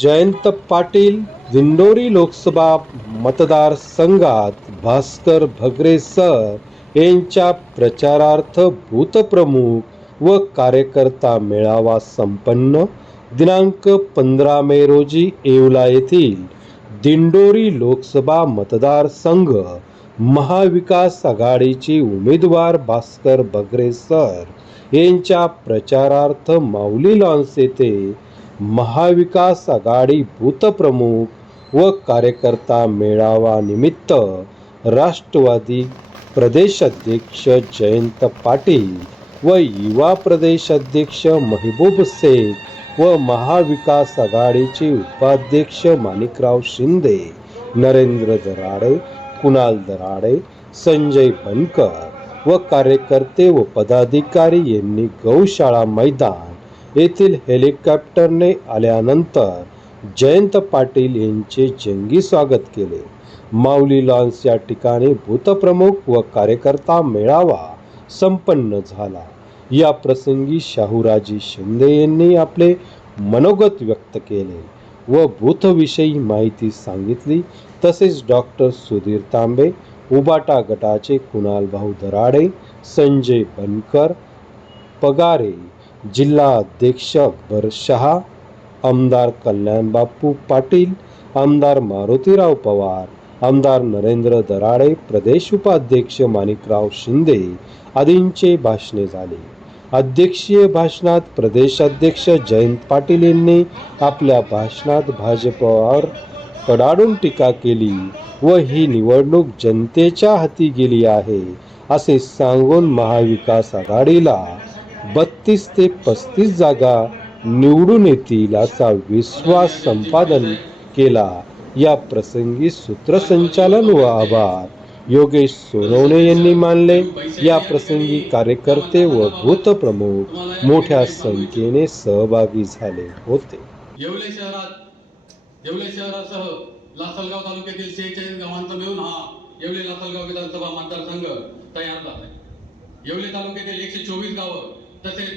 जयंत पाटील दिंडोरी लोकसभा मतदारसंघात भास्कर भगरे सर यांच्या प्रचारार्थ भूतप्रमुख व कार्यकर्ता मेळावा संपन्न. दिनांक पंधरा मे रोजी येवला येथील दिंडोरी लोकसभा मतदारसंघ महाविकास आघाडीचे उमेदवार भास्कर भगरे सर यांच्या प्रचारार्थ माऊली लॉन्स येथे महाविकास आघाडी भूतप्रमुख व कार्यकर्ता मेळावा निमित्त राष्ट्रवादी प्रदेश अध्यक्ष जयंत पाटील व युवा प्रदेश अध्यक्ष महबूब शेख व महाविकास आघाडीचे उपाध्यक्ष माणिकराव शिंदे नरेंद्र दराडे कुणाल दराडे संजय बनकर व कार्यकर्ते व पदाधिकारी यांनी गौशाळा मैदान येथील हेलिकॉप्टरने आल्यानंतर जयंत पाटील यांचे जंगी स्वागत केले. माऊली लॉन्स या ठिकाणी भूतप्रमुख व कार्यकर्ता मेळावा संपन्न झाला. या प्रसंगी शाहूराजी शिंदे यांनी आपले मनोगत व्यक्त केले व भूतविषयी माहिती सांगितली. तसेच डॉक्टर सुधीर तांबे उबाटा गटाचे कुणाल भाऊ दराडे संजय बनकर पगारे जिल्हा अध्यक्ष अकबर शहा आमदार कल्याण बापू पाटील आमदार मारुतीराव पवार आमदार नरेंद्र दराडे प्रदेश उपाध्यक्ष माणिकराव शिंदे आदींचे भाषणे झाले. अध्यक्षीय भाषणात प्रदेशाध्यक्ष जयंत पाटील यांनी आपल्या भाषणात भाजपवर कडाडून टीका केली व ही निवडणूक जनतेच्या हाती गेली आहे असे सांगून महाविकास आघाडीला बत्तीस ते पस्तीस जागा निवडून येतील असा विश्वास संपादन केला. या प्रसंगी सूत्रसंचालन व आभार योगेश सोनवणे यांनी मानले. या प्रसंगी कार्यकर्ते व भूतप्रमुख मोठ्या संख्येने सहभागी झाले होते. येवले शहरात येवले शहरासह लासलगाव तालुक्यातील शेहेचाळीस गावांचा मिळून हा येवले लासलगाव विधानसभा मतदारसंघ तयार झाला येवले तालुक्यातील एकशे चोवीस गावं तसेच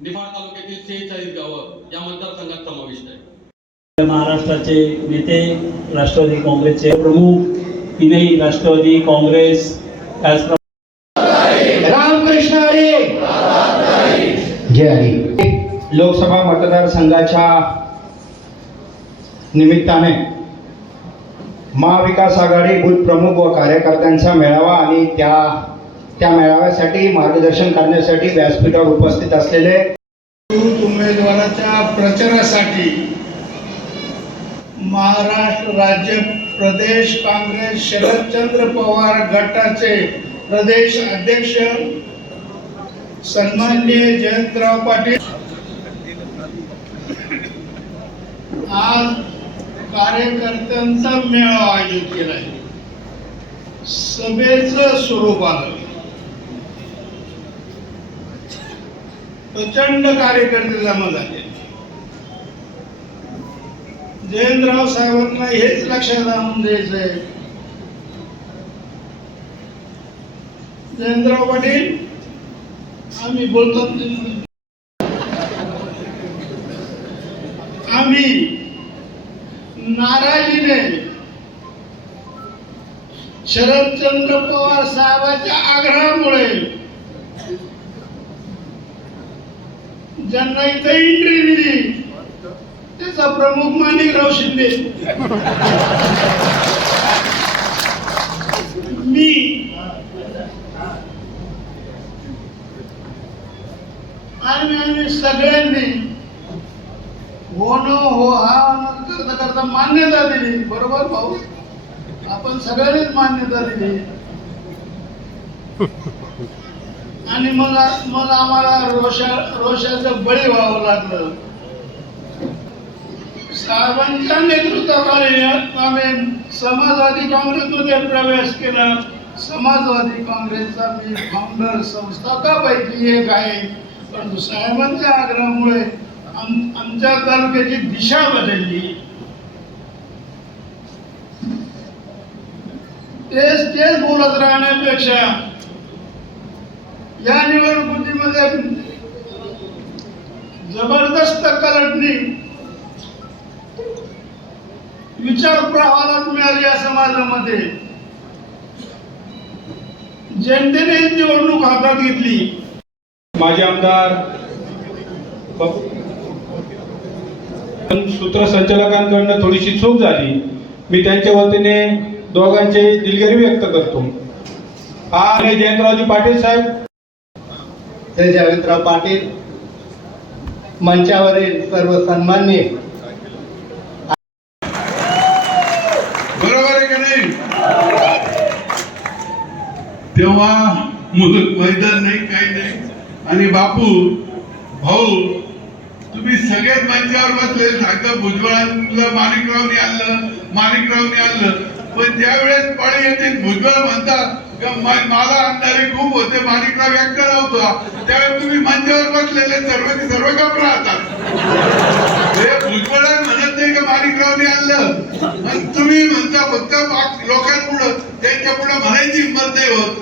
निफाड तालुक्यातील शेहेचाळीस गावं या मतदारसंघात समाविष्ट आहे महाराष्ट्राचे नेते राष्ट्रवादी काँग्रेसचे प्रमुख तीनही राष्ट्रवादी काँग्रेस रामकृष्ण हरी! जय हरी! लोकसभा मतदारसंघाच्या निमित्ताने महाविकास आघाडी बूथ प्रमुख व कार्यकर्त्यांचा मेळावा आणि त्या त्या मेळाव्यासाठी मार्गदर्शन करण्यासाठी व्यासपीठावर उपस्थित असलेले उमेदवाराच्या प्रचारासाठी महाराष्ट्र राज्य प्रदेश काँग्रेस शरदचंद्र पवार गटाचे प्रदेश अध्यक्ष सन्माननीय जयंतराव पाटील. आज कार्यकर्त्यांचा मेळावा आयोजित केला आहे. सभेचं स्वरूप आलं. प्रचंड कार्यकर्ते जमा झाले. जयंतराव साहेबांना हेच लक्षात आणून द्यायचंय. जयंतराव पाटील आम्ही बोलतो आम्ही नाराजीने शरदचंद्र पवार साहेबांच्या आग्रहामुळे ज्यांना इथे एंट्री दिली त्याचा प्रमुख माणिकराव शिंदे. मी. आणि आम्ही सगळ्यांनी हो न हो हा करता करता मान्यता दिली. बरोबर भाऊ? आपण सगळ्यांनीच मान्यता दिली. आणि मग मग आम्हाला रोषा रोषाचं बळी व्हावं लागलं. साहेबांच्या नेतृत्वाखाली आम्ही समाजवादी काँग्रेसमध्ये प्रवेश केला. समाजवादी काँग्रेसचा मी फाउंडर संस्थापकापैकी एक आहे. परंतु साहेबांच्या आग्रहामुळे आमच्या तालुक्याची दिशा बदलली. तेच तेच बोलत राहण्यापेक्षा या निवडणुकीमध्ये जबरदस्त कलटणी विचार प्रवाहालाच मिळाली असं समाजामध्ये. जनतेने निवडणूक हातात घेतली. माजी आमदार पण सूत्रसंचालकांकडनं थोडीशी चूक झाली. मी त्यांच्या वतीने दोघांचे दिलगिरी व्यक्त करतो. हा आणि जयंतरावजी पाटील साहेब. श्री जयवंतराव पाटील मंचावरील सर्व सन्मान्य बरोबर आहे का नाही? तेव्हा मुलं मैदान नाही काही नाही. आणि बापू भाऊ तुम्ही सगळ्यात मंचावर बसले. सांगता भुजबळांना माणिकरावनी आणलं माणिकरावनी आणलं. पण ज्यावेळेस पाळी येते भुजबळ म्हणतात मला आणणारे खूप होते माणिकराव व्यक्त होता त्यावेळेस तुम्ही मंचावर बसलेले सर्व सर्व कप राहतात. हे भुजबळ म्हणत नाही का माणिकरावने आणलं? आणि तुम्ही म्हणता फक्त लोकांपुढं त्यांच्या पुढे म्हणायची हिंमत नाही होत.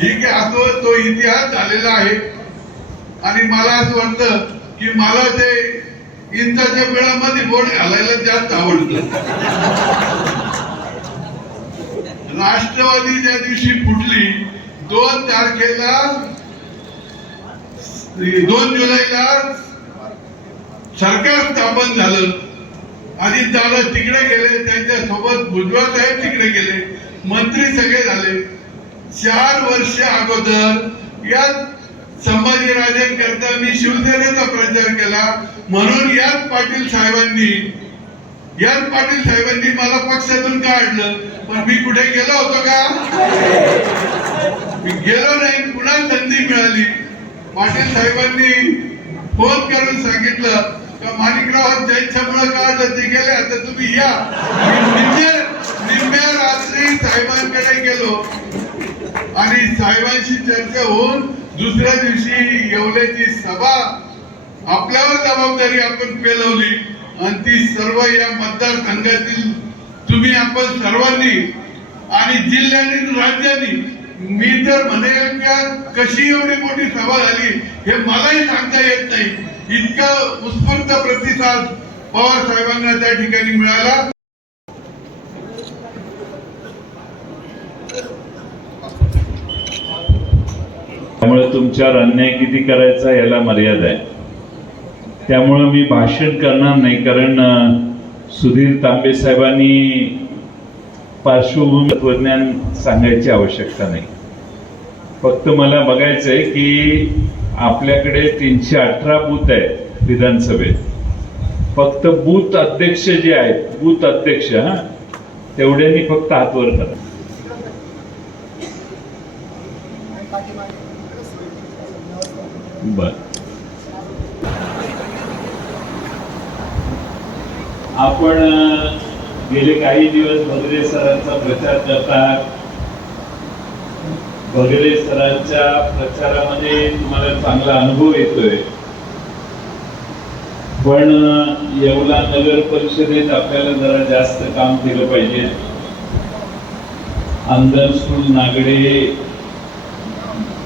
ठीक आहे असो तो इतिहास झालेला आहे. आणि मला असं वाटतं की मला ते इंचाच्या वेळामध्ये बोट घालायला जास्त आवडतं. राष्ट्रवादी ज्या दिवशी फुटली. दोन तारखेला दोन जुलैला सरकार स्थापन झालं. आणि दादा तिकडे गेले त्यांच्यासोबत भुजबळ साहेब तिकडे गेले. मंत्री सगळे झाले. चार वर्ष अगोदर या संभाजीराजेंकरता मी शिवसेनेचा प्रचार केला. म्हणून याच पाटील साहेबांनी याच पाटील साहेबांनी मला पक्षातून काढलं. पण मी कुठे गेलो होतो का? मी गेलो नाही पुन्हा संधी मिळाली. पाटील साहेबांनी फोन करून सांगितलं का माणिकराव ज्यांच्यामुळे काळ ते गेले आता तुम्ही या. निम्म्या रात्री साहेबांकडे गेलो. आणि साहेबांशी चर्चा होऊन दुसऱ्या दिवशी येवल्याची सभा आपल्यावर जबाबदारी आपण पेलवली. आणि ती सर्व या मतदारसंघातील तुम्ही आपण सर्वांनी आणि जिल्ह्यांनी राज्यांनी मी तर म्हणेल की कशी एवढी मोठी सभा झाली हे मलाही सांगता येत नाही. इतका उत्स्फूर्त प्रतिसाद पवार साहेबांना त्या ठिकाणी मिळाला. त्यामुळे तुमच्यावर अन्याय किती करायचा याला मर्यादा आहे. त्यामुळं मी भाषण करणार नाही कारण सुधीर तांबे साहेबांनी पार्श्वभूमी तत्वज्ञान सांगायची आवश्यकता नाही. फक्त मला बघायचं आहे की आपल्याकडे तीनशे अठरा बूथ आहेत विधानसभेत. फक्त बूथ अध्यक्ष जे आहेत बूथ अध्यक्ष हा तेवढ्यांनी फक्त हातवर करा. बर. आपण गेले काही दिवस भगरे सरांचा प्रचार करतात. भगरे सरांच्या प्रचारामध्ये तुम्हाला चांगला अनुभव येतोय. पण येवला नगर परिषदेत आपल्याला जरा जास्त काम केलं पाहिजे. आमदार सुल नागडे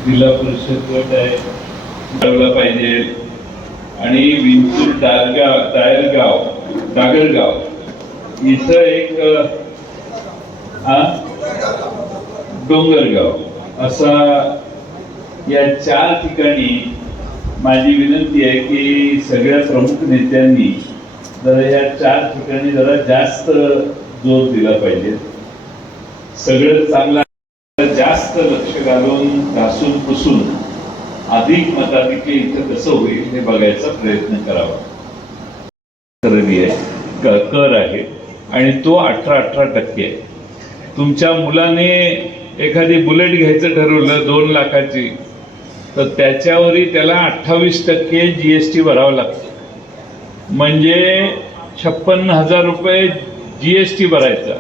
जिल्हा परिषद गट आहे पाहिजे. आणि विंचूर दारगाव दायरगाव दागरगाव इथं एक हा? डोंगरगाव. असा या चार ठिकाणी माझी विनंती आहे की सगळ्या प्रमुख नेत्यांनी जरा या चार ठिकाणी जरा जास्त जोर दिला पाहिजे. सगळं चांगलं जास्त लक्ष घालून घासून पुसून अधिक मताधिक्य इथं कसं होईल हे बघायचा प्रयत्न करावा. खरेदी आहे. कर आहे. आणि तो अठरा अठरा टक्के आहे. तुमच्या मुलाने एखादी बुलेट घ्यायचं ठरवलं दोन लाखाची तर त्याच्यावरही त्याला अठ्ठावीस टक्के जी एस टी भरावं लागतं. म्हणजे छप्पन्न हजार रुपये जी एस टी भरायचा.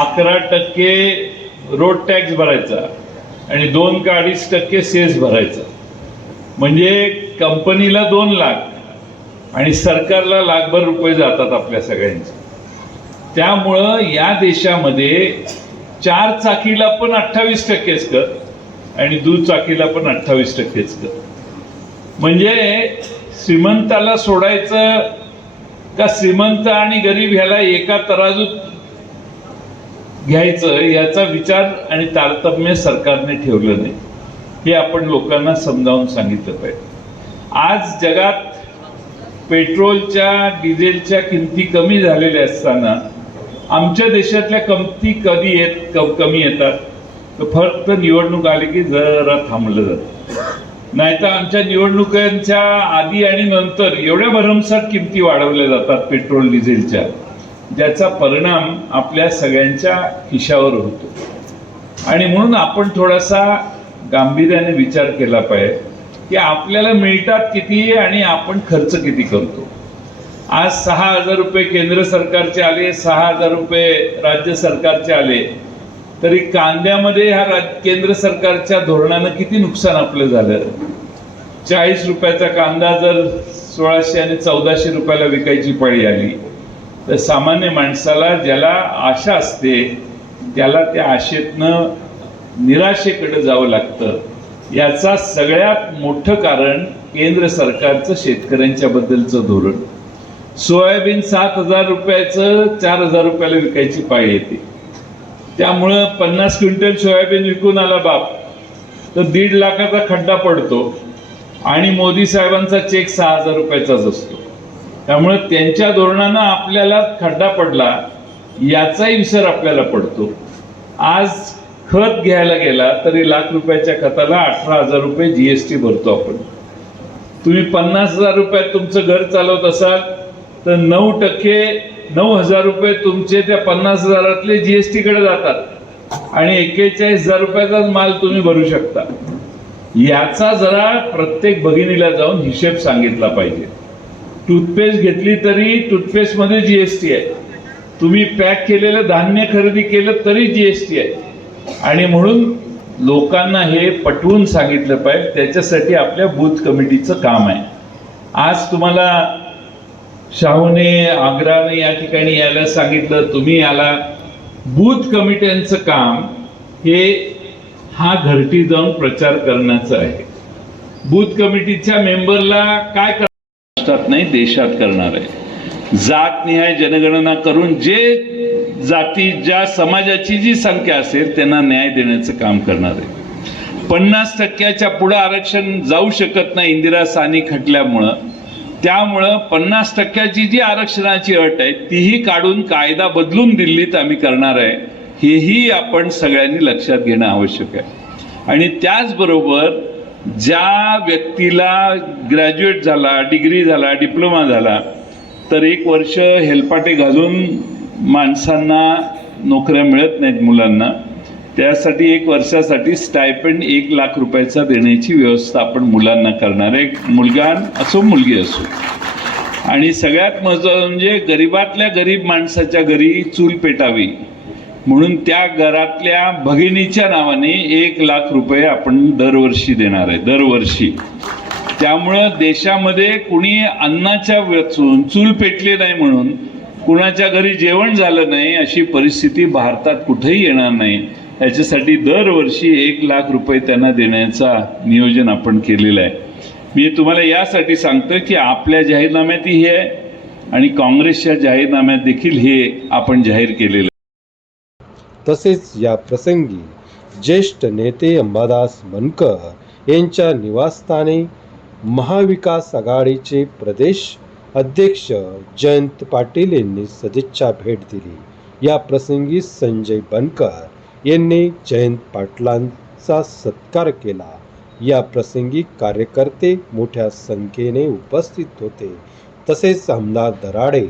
अकरा टक्के रोड टॅक्स भरायचा. आणि दोन का अडीच टक्के सेस भरायचा. म्हणजे कंपनीला दोन लाख. आणि सरकारला लाखभर रुपये जातात आपल्या सगळ्यांचे. त्यामुळं या देशामध्ये चार चाकीला पण अठ्ठावीस टक्केच कर आणि दुचाकीला पण अठ्ठावीस टक्केच कर म्हणजे श्रीमंताला सोडायचं का श्रीमंत आणि गरीब ह्याला एका तराजूत घ्यायचं याचा विचार आणि तारतम्य सरकारने ठेवलं नाही हे आपण लोकांना समजावून सांगितलं पाहिजे. आज जगात पेट्रोलच्या डिझेलच्या किमती कमी झालेल्या असताना आमच्या देशातल्या किमती कधी येत क- कमी येतात? तर फक्त निवडणूक आली की जरा थांबलं जातं. नाहीतर आमच्या निवडणुकांच्या आधी आणि नंतर एवढ्या भरमसाठ किमती वाढवल्या जातात पेट्रोल डिझेलच्या ज्याचा परिणाम आपल्या सगळ्यांच्या खिशावर होतो. आणि म्हणून आपण थोडासा गांभीर्याने विचार केला पाहिजे. की आपल्याला मिळतात किती आणि आपण खर्च किती करतो. आज सहा हजार रुपये केंद्र सरकारचे आले सहा हजार रुपये राज्य सरकारचे आले तरी कांद्यामध्ये ह्या राज केंद्र सरकारच्या धोरणानं किती नुकसान आपलं झालं? चाळीस रुपयाचा कांदा जर सोळाशे आणि चौदाशे रुपयाला विकायची पाळी आली तर सामान्य माणसाला ज्याला आशा असते त्याला त्या आशेतनं निराशेकडे जावं लागतं. याचा सगळ्यात मोठं कारण केंद्र सरकारचं शेतकऱ्यांच्या बद्दलचं धोरण. सोयाबीन सात हजार रुपयाचं चार हजार रुपयाला विकायची पाळी येते. त्यामुळं पन्नास क्विंटल सोयाबीन विकून आला बाप. तर दीड लाखाचा खड्डा पडतो आणि मोदी साहेबांचा चेक सहा हजार रुपयाचाच असतो. त्यामुळे त्यांच्या धोरणानं आपल्याला खड्डा पडला याचाही विसर आपल्याला पडतो. आज खत घ्यायला गेला तरी लाख रुपयाच्या खताला अठरा हजार रुपये जीएसटी भरतो आपण. तुम्ही पन्नास हजार रुपयात तुमचं घर चालवत असाल तर नऊ टक्के नऊ हजार रुपये तुमचे त्या पन्नास हजारातले जी एस टीकडे जातात. आणि एक्केचाळीस हजार रुपयाचाच माल तुम्ही भरू शकता. याचा जरा प्रत्येक भगिनीला जाऊन हिशेब सांगितला पाहिजे. टूथपेस्ट घेतली तरी टूथपेस्टमध्ये जीएसटी आहे. तुम्ही पॅक केलेलं धान्य खरेदी केलं तरी जीएसटी आहे. आणि म्हणून लोकांना हे पटवून सांगितलं पाहिजे त्याच्यासाठी आपल्या बूथ कमिटीचं काम आहे. आज तुम्हाला शाहूने आग्राने या ठिकाणी यायला सांगितलं तुम्ही याला बूथ कमिट्यांचं काम हे हा घरटी जाऊन प्रचार करण्याचं आहे. बूथ कमिटीच्या मेंबरला काय करणार नाही देशात करणार आहे. जात निहाय जनगणना करून जे जाती ज्या समाजाची जी संख्या असेल त्यांना न्याय देण्याचं काम करणार आहे. पन्नास टक्क्याच्या पुढं आरक्षण जाऊ शकत नाही इंदिरा सानी खटल्यामुळं. त्यामुळं पन्नास टक्क्याची जी आरक्षणाची अट आहे तीही काढून कायदा बदलून दिल्लीत आम्ही करणार आहे हेही आपण सगळ्यांनी लक्षात घेणं आवश्यक आहे. आणि त्याचबरोबर ज्या व्यक्तीला ग्रॅज्युएट झाला डिग्री झाला डिप्लोमा झाला तर एक वर्ष हेलपाटे घालून माणसांना नोकऱ्या मिळत नाहीत मुलांना त्यासाठी एक वर्षासाठी स्टायपेंड एक लाख रुपयाचा देण्याची व्यवस्था आपण मुलांना करणार आहे. मुलगा असो मुलगी असो. आणि सगळ्यात महत्त्वाचं म्हणजे गरिबातल्या गरीब माणसाच्या घरी चूल पेटावी. म्हणून त्या घरातल्या भगिनीच्या नावाने एक लाख रुपये आपण दरवर्षी देणार आहे दरवर्षी. त्यामुळं देशामध्ये कुणी अन्नाच्या चूल पेटले नाही म्हणून कुणाच्या घरी जेवण झालं नाही अशी परिस्थिती भारतात कुठेही येणार नाही. याच्यासाठी दरवर्षी एक लाख रुपये त्यांना देण्याचा नियोजन आपण केलेलं आहे. मी तुम्हाला यासाठी सांगतो की आपल्या जाहीरनाम्यात हे आहे आणि काँग्रेसच्या जाहीरनाम्यात देखील हे आपण जाहीर केलेलं आहे. तसेच या प्रसंगी ज्येष्ठ नेते अंबादास मनकर यांच्या निवासस्थानी महाविकास आघाडीचे प्रदेश अध्यक्ष जयंत पाटील यांनी सदिच्छा भेट दिली. या प्रसंगी संजय बनकर यांनी जयंत पाटलांचा सत्कार केला. या प्रसंगी कार्यकर्ते मोठ्या संख्येने उपस्थित होते. तसेच आमदार दराडे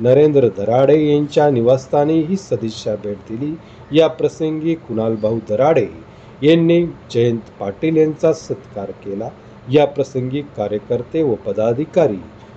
नरेंद्र दराडे यांच्या निवासस्थानी ही सदिच्छा भेट दिली. या प्रसंगी कुणालभाऊ दराडे यांनी जयंत पाटील यांचा सत्कार केला. या प्रसंगी कार्यकर्ते व पदाधिकारी